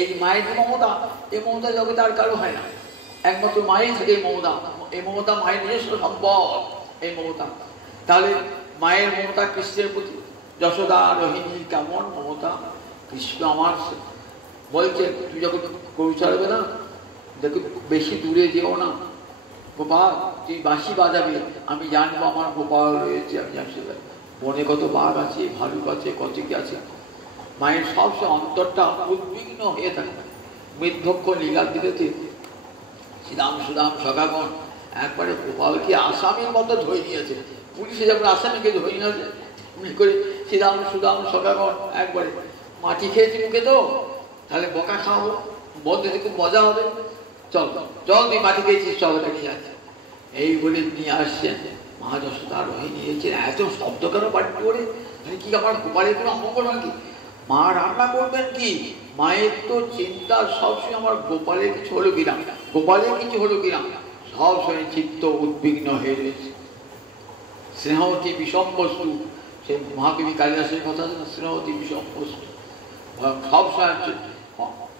এই মায়ের যে মমতা, এই মমতা জগতে আর কারো হয় না, একমাত্র মায়ের থেকে এই মমতা। এই মমতা মায়ের নিজস্ব সম্পদ, এই মমতা। তাহলে মায়ের মমতা কৃষ্ণের প্রতি, যশোদা রোহিণী কেমন মমতা। কৃষ্ণ আমার বলছে তুই যখন গরু চড়বে না, দেখো বেশি দূরে যেও না, গোপাল তুই বাঁশি বাজাবি, আমি জানবো আমার গোপাল রয়েছে, আমি জানছি বনে কত বাঘ আছে, ভালুক আছে, কত কি আছে। মায়ের সবসময় অন্তরটা উদ্বিগ্ন হয়ে থাকে। মৃদ্ধক্ষ লীলার দিকে শ্রীরাম সুদাম সখাগণ একবারে গোপালকে আসামির মতো ধরে নিয়েছে। পুলিশে যেমন আসামিকে ধরে নিয়েছে এমনি করে শ্রীরাম সুদাম সখাগণ একবারে মাটি খেয়েছি মুখে, তো তাহলে বকা খাওয়াবো, বলতে খুব মজা হবে, চল চল তুই মাটি খেয়েছিস, চল এটা নিয়ে যাচ্ছে। এই বলে নিয়ে আসছেন। মা যশোদা রোহিণী নিয়েছেন, এত শব্দ কেন বাড়ি করে, কি আমার গোপালের কোনো অমঙ্গল নাকি? মা রান্না করবেন কি? মায়ের তো চিন্তা সবসময় আমার গোপালের কিছু হলো কিনা, গোপালের কিছু হলো কিনা, সবসময় চিত্ত উদ্বিগ্ন হয়ে রয়েছে। স্নেহতি বিষম বস্তু, সে মহাকবি কালিদাসের কথা আছে না, স্নেহতি বিষম বস্তু। সবসময়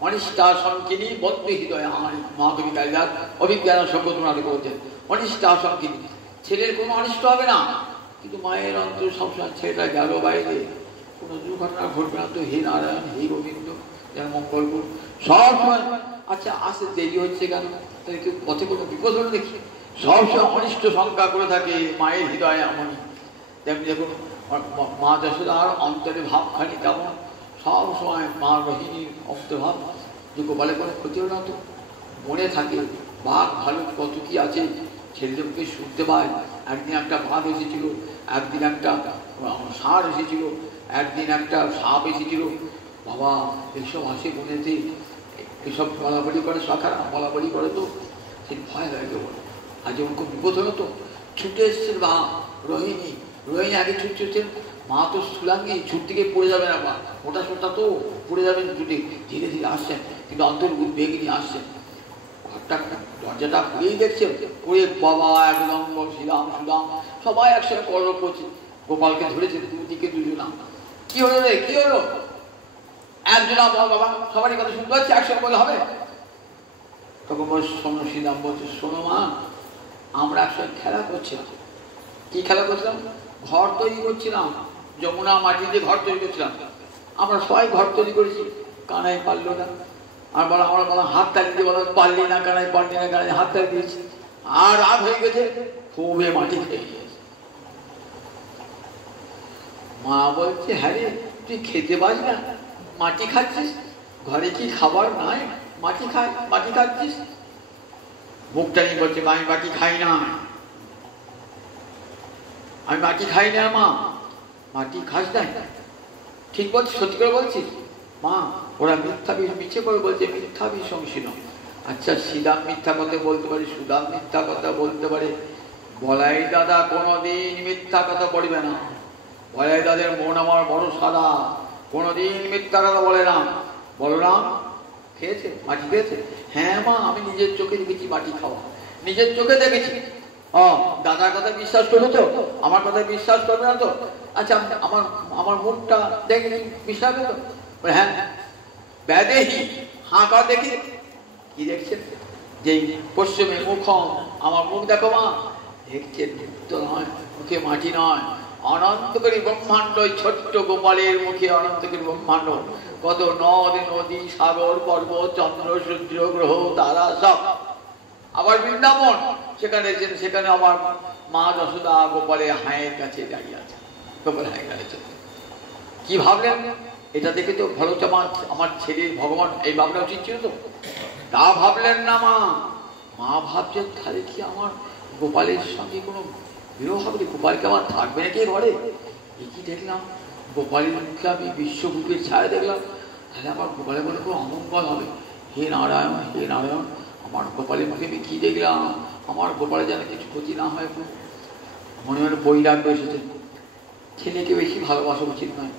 অনিষ্ঠা সংকিনী বদ্ধ হৃদয়, আমার মহাকবি কালিদাস অভিজ্ঞান সঙ্গত নাটক বলছেন অনিষ্ঠা সংকিনী। ছেলের কোনো অনিষ্ট হবে না, কিন্তু মায়ের অন্তর সবসময় ছেলেটা গেল বাইরে, কোনো দুর্ঘটনা ঘটবে না তো, হে নারায়ণ হে গোবিন্দ যেন মঙ্গলপুর সবসময়। আচ্ছা আসতে দেরি হচ্ছে কেন, তাহলে কেউ পথে কোনো বিপদ হলে দেখি সবসময় অনিষ্ট শঙ্কা করে থাকে মায়ের হৃদয়ে এমনই। তেমনি দেখুন মা যশোদার অন্তরে ভাবখানি তেমন, সবসময় মা রোহিণীর অন্তর্ভাব যে গোপালে কোনো ক্ষতি হলো না তো, মনে থাকে বাঘ ভালো কত কি আছে, ছেলেদেরকে শুনতে পায়। একদিন একটা বাঘ এসেছিল, একদিন একটা ষাঁড় এসেছিল, একদিন একটা সাপ এসেছিল। বাবা এইসব আসে মনেতে, এসব বলাবলি করে, সখারা বলাবলি করে, তো সে ভয় লাগে বলে। আর যেমন খুব বিপদ হলো তো ছুটে এসছেন বা রোহিণী, রোহিণী আগে ছুটছেন, মা তো সুলাঙ্গি, ছুট থেকে পড়ে যাবে না, বা মোটা সোটা তো পড়ে যাবেন, ছুটে ধীরে ধীরে আসছেন, কিন্তু অন্তর উদ্বেগ নিয়ে আসছেন। ঘরটা দরজাটা খুলেই দেখছেন, করে বাবা একদম শ্রীরাম সুদাম সবাই একসাথে কলরব করছে, গোপালকে ধরেছেন দুদিকে দুজনা। কি হলো রে, কি হলো? একজনা বল বাবা, সবারই কথা শুনতে পাচ্ছি, একসাথে বলে হবে? তখন বল শোনো, শ্রীরাম বলছে শোনো মা, আমরা একসাথে খেলা করছিলাম। কি খেলা করছিলাম? ঘর তৈরি করছিলাম, যমুনা মাটি দিয়ে ঘর তৈরি করছিলাম। আমরা সবাই ঘর তৈরি করেছি, কানাই পারলো না। আর বলা আমরা বলা হাত তালি দিয়ে বলা পারলি না কানাই, পারলি না কানাই, হাত তালি দিয়েছি। আর রাত হয়ে গেছে, খুবই মাটি খেয়ে গিয়েছে। মা বলছে, হ্যাঁ রে, তুই খেতে পাস না, মাটি খাচ্ছিস, ঘরে কি খাবার নাই, মাটি খাচ্ছিস? মুখটা নিয়ে বলছে, আমি মাটি খাই না, আমি মাটি খাই না। মা, মাটি খাস না? ঠিক বলছিস, সত্যি করে বলছিস? মা, ওরা মিথ্যে করে বলছে, মিথ্যা বিশংসীন। আচ্ছা, শ্রীরাম মিথ্যা কথা বলতে পারে, সুদাম মিথ্যা কথা বলতে পারে, বলাই দাদা কোনোদিন মিথ্যা কথা বলবে না। বলাই দাদের মন আমার বড় সাদা, কোনোদিন মিথ্যা কথা বলে না। বলরাম খেয়েছে, মাটি খেয়েছে? হ্যাঁ মা, আমি নিজের চোখে দেখেছি মাটি খাওয়া, নিজের চোখে দেখেছি। দাদার কথা বিশ্বাস করবে তো? আমার কথা বিশ্বাস করবে না তো? আচ্ছা, আমার মুখটা দেখে বিশ্বাস করবে তো? হ্যাঁ, ব্যাদেহি, হাঁকা দেখি। কি দেখছেন? যে পশ্চিমে মুখ, আমার মুখ দেখো মা। দেখছেন, মুক্ত নয়, মুখে মাটি নয়, অনন্তকারী ব্রহ্মাণ্ড। ছোট্ট গোপালের মুখে অনন্তকারী ব্রহ্মাণ্ড, কত নদ নদী সাগর পর্বত চন্দ্র সূর্য গ্রহ তারা সব। আবার বৃন্দাবন, সেখানে আমার মা যশোদা গোপালের হায়ের কাছে দাঁড়িয়ে আছে, গোপাল হায়ের কাছে। কি ভাবলেন? এটা দেখে তো ভালো, আমার ছেলের ভগবান এই ভাবনা উচিত ছিল তো? তা ভাবলেন না মা। মা ভাবছেন, তাহলে কি আমার গোপালের সঙ্গে কোনো বিরহ হবে? গোপালকে আমার থাকবে নাকি ঘরে? এই কি দেখলাম, গোপালের মুখে আমি বিশ্বভূপের ছায়া দেখলাম, তাহলে আমার গোপালের মনে কোনো অমঙ্গল হবে। হে নারায়ণ, হে নারায়ণ, আমার গোপালের মুখে আমি কি দেখলাম? আমার গোপালের যেন কিছু ক্ষতি না হয়। মনে মনে বৈরাগ্য এসেছে। ছেলেকে বেশি ভালোবাসা উচিত নয়,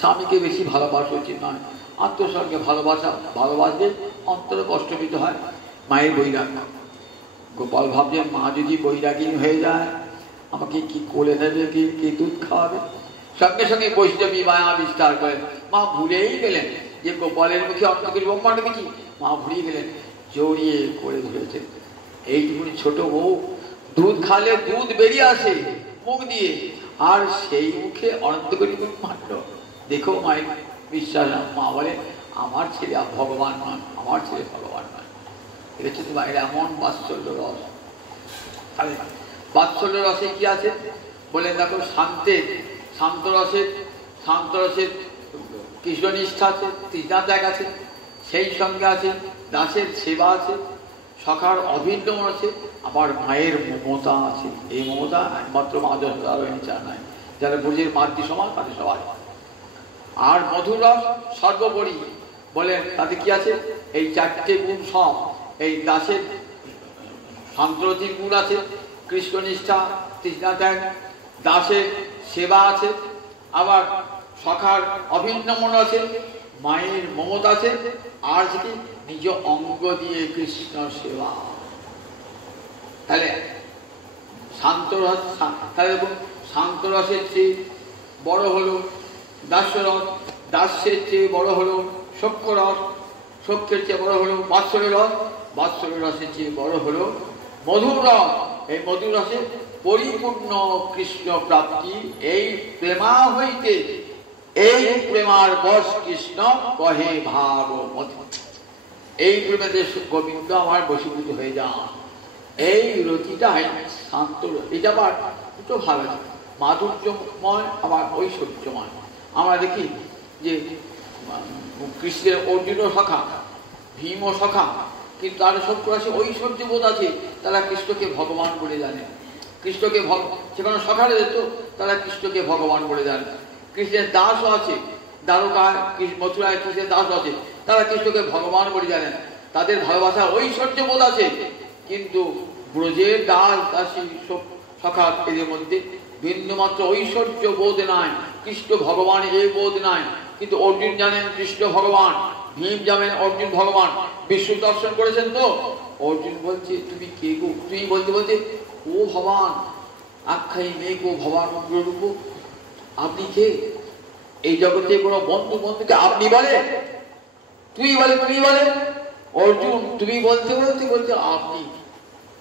স্বামীকে বেশি ভালোবাসা উচিত নয়। আত্মসঙ্গে ভালোবাসলে অন্তরে কষ্ট পেতে হয়। মায়ের বৈরাগ্য। গোপাল ভাবছেন, মা যদি বৈরাগিনী হয়ে যায়, আমাকে কি কোলে নেবে, কি দুধ খাওয়াবে? সঙ্গে সঙ্গে বৈষ্ণবী মায়া বিস্তার করে। মা ভুলেই গেলেন যে গোপালের মুখে অন্তর্গত ব্রহ্মাণ্ড দেখি। মা ভুলিয়ে গেলেন, জড়িয়ে করে ধরেছেন। এইটুকুনি ছোট বউ, দুধ খালে দুধ বেরিয়ে আসে মুখ দিয়ে, আর সেই মুখে অনন্তকারী ব্রহ্মাণ্ড। দেখো মায়ের বিশ্বাস। মা বলে, আমার ছেলে ভগবান নয়, আমার ছেলে ভগবান নয়। এটা হচ্ছে মায়ের এমন বাৎসল্য রস। তাহলে বাৎসল্য রসে কি আছে বলে দেখো, শান্ত রসের কৃষ্ণনিষ্ঠা আছে, তৃষ্ণা ত্যাগ আছে, সেই সঙ্গে আছে দাসের সেবা আছে, সখার অভিন্ন আছে, আবার মায়ের মমতা আছে। এই মমতা একমাত্র মা যশোদার নিচা নাই, যারা ব্রজের মাতৃ সমান তাদের সবাই। আর মধুর রস সর্বোপরি বলেন, তাতে কি আছে? এই চারটে গুণ সব। এই দাসের শান্তরতির গুণ আছে, কৃষ্ণনিষ্ঠা তৃষ্ণা ত্যাগ, দাসের সেবা আছে, আবার সখার অভিন্ন মন আছে, মায়ের মমতা আছে, আর কি নিজ অঙ্গ দিয়ে কৃষ্ণ সেবা। তাহলে শান্তরস, তাহলে দেখুন, শান্তরসের চেয়ে বড় হলো দাস্যরস, দাস্যের চেয়ে বড় হলো সখ্যরস, সখ্যের চেয়ে বড় হলো বাৎসল্য রস, বাৎসল্য রসের চেয়ে বড় হলো মধুর রস। এই মধুর রসে পরিপূর্ণ কৃষ্ণ প্রাপ্তি। এই প্রেমা হইতে, এই প্রেমার বশ কৃষ্ণ কহে ভাগবত। এই প্রেমেতে গোবিন্দ আমার বশীভূত হয়ে যান। এই রতিটাই শান্ত। এটা আবার দুটো ভাগ আছে, মাধুর্যময় আবার ঐশ্বর্যময়। আমরা দেখি যে কৃষ্ণের অর্জুনও সখা, ভীমও সখা, কিন্তু তাদের সব আছে ঐশ্বর্য বোধ আছে। তারা কৃষ্ণকে ভগবান বলে জানে, কৃষ্ণকে সেখানে সখারে যেত, তারা কৃষ্ণকে ভগবান বলে জানে। কৃষ্ণের দাসও আছে, দ্বারকায় মথুরায় কৃষ্ণের দাসও আছে, তারা কৃষ্ণকে ভগবান বলে জানেন। তাদের ভালোবাসা ঐশ্বর্য বোধ আছে, কিন্তু ব্রজের দাস দাসী সখা এদের মধ্যে বিন্দুমাত্র ঐশ্বর্য বোধ নাই, কৃষ্ণ ভগবান এই বোধ নাই। কিন্তু অর্জুন জানেন কৃষ্ণ ভগবান, ভীম জানেন অর্জুন ভগবান। বিষ্ণু দর্শন করেছেন তো অর্জুন বলছে, তুমি কে গো? তুই বলতে বলতে, ও ভগবান আখ্যাই মেয়ে গো ভগবান উগ্ররূপ, আপনি কে? এই জগতে কোনো বন্ধুকে আপনি বলে, তুই বলে, তুমি বলে। অর্জুন তুমি বলতে বলতে বলতে আপনি,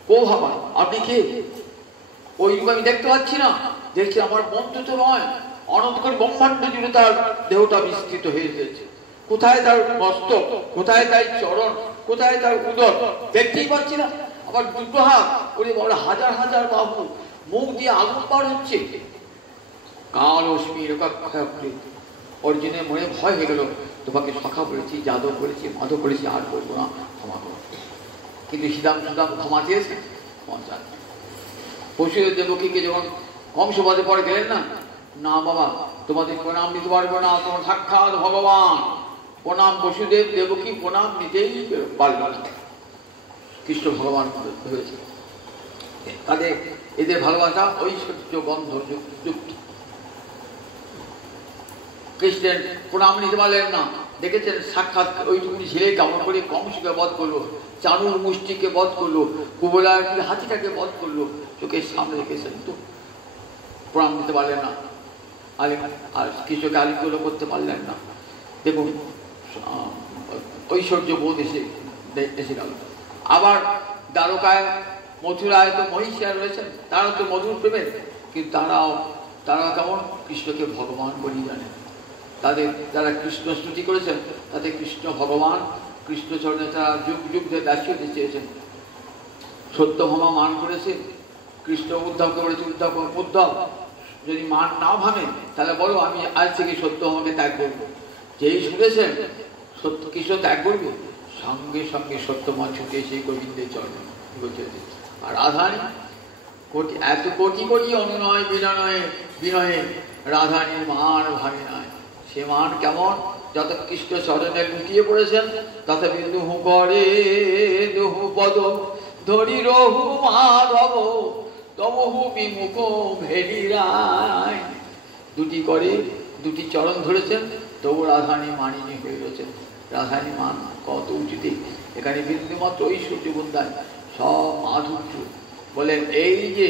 ও ভগবান আপনি কে? ওইরকম আমি দেখতে পাচ্ছি না, দেখছি আমার বন্ধু তো নয়, অনন্তকাল ব্রহ্মাণ্ড জুড়ে তার দেহটা বিস্তৃত হয়ে গেছে। কোথায় তার মস্তক, কোথায় তার চরণ, কোথায় তার উদর, দেখতেই পাচ্ছি না। আবার দুটো হাত, ওরে বলে হাজার হাজার বাহু, মুখ দিয়ে আগুন বার হচ্ছে। কাল অশ্মি অর্জুনের মনে ভয় হয়ে গেল, তোমাকে সখা বলেছি, যাদব বলেছি, মাধব বলেছি, আর বলবো না, ক্ষমা করো। কিন্তু সুদাম ক্ষমা চেয়েছে, পশুদের দেবকীকে যখন কংসবধে পরে গেলেন না, না বাবা তোমাদের প্রণাম নিতে পারবো না, তোমার সাক্ষাৎ ভগবান। প্রণাম বসুদেব দেবকী প্রণাম নিতেই পারল না। কৃষ্ণ ভগবান হয়েছে তাদের, এদের ভালোবাসা ঐশ্বর্য গন্ধ যুক্ত। কৃষ্ণের প্রণাম নিতে পারলেন না, দেখেছেন সাক্ষাৎ ওইটুকুনি ছেলে কেমন করে কংসকে বধ করলো, চানুর মুষ্টিকে বধ করলো, কুবলার হাতিটাকে বধ করলো, চোখের সামনে রেখেছেন, তো প্রণাম দিতে পারলেন না, আর কৃষ্ণকে আলিঙ্গন করতে পারলেন না। দেখুন ঐশ্বর্য বোধ এসে গেল। আবার দ্বারকায় মথুরায় তো মহিষীরা রয়েছেন, তারা তো মধুর প্রেমের, কিন্তু তারা কেমন কৃষ্ণকে ভগবান বলেই জানেন। তাদের যারা কৃষ্ণ স্তুতি করেছেন তাদের কৃষ্ণ ভগবান, কৃষ্ণচরণে তারা যুগ যুগ ধরে দাসী হতে চেয়েছেন। সত্যভামা মান করেছে, কৃষ্ণ উদ্ধব করেছে, উদ্ধব যদি মান না ভাঙে তাহলে বলো আমি আজ থেকে সত্যভামাকে ত্যাগ করবো। যেই শুনেছেন সত্য কৃষ্ণ ত্যাগ করবে, সঙ্গে সঙ্গে সত্যমা ছুটে এসে গোবিন্দের চরণে বলছে। আর রাধানী এত কোটি কোটি অনুনয় বিনয়ে রাধানীর মান ভাঙে নাই। সে মান কেমন, যত কৃষ্ণ চরণে লুটিয়ে পড়েছেন তত বিন্দুহু করে দুহু পদ ধরি রহু মাধব তবহু বিমুখ ভেরিরায়। দুটি করে দুটি চরণ ধরেছেন, তবু রাধানী মানিনী হয়ে রয়েছেন। রাধানী মান কত উঁচুতে, এখানে বিন্দুমাত্র ঐশ্বর্য বন্দায় সব মাধুর্য। বলেন এই যে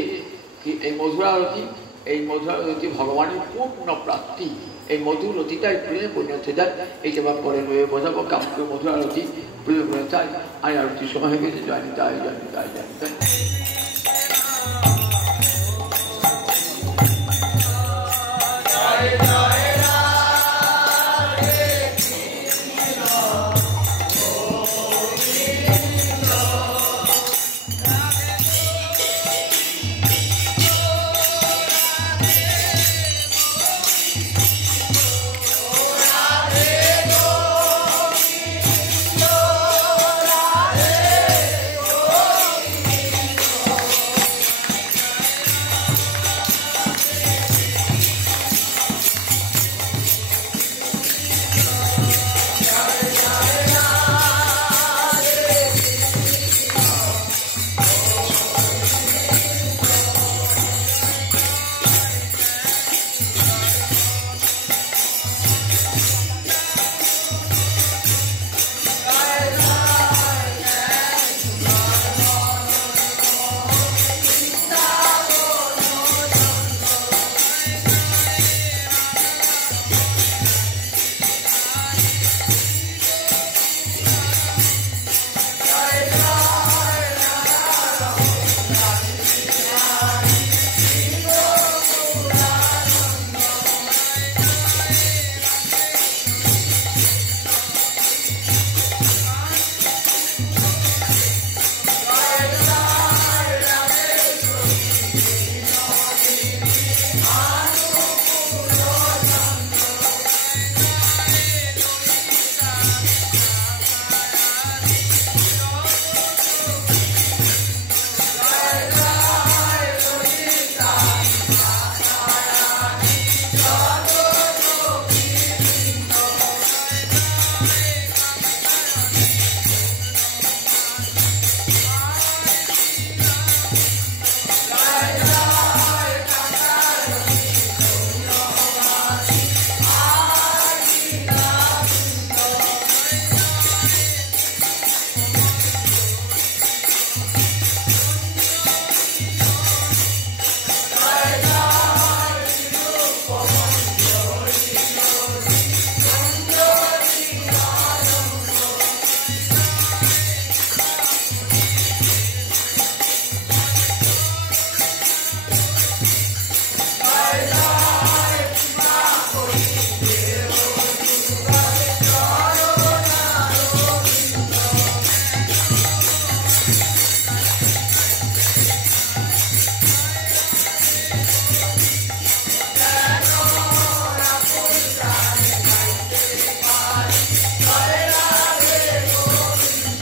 এই মধুরারতি, এই মধুরারতি ভগবানের পূর্ণ প্রাপ্তি। এই মধুরতিটাই প্রেমে পরিণত যায়। এই যে পরে রয়ে বোঝাবো কামকে মধুরারতি প্রেমে পরিণত যায়। আর আরতির সময় হয়ে গেছে, জানি তাই জানি তাই জানি তাই।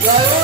জয়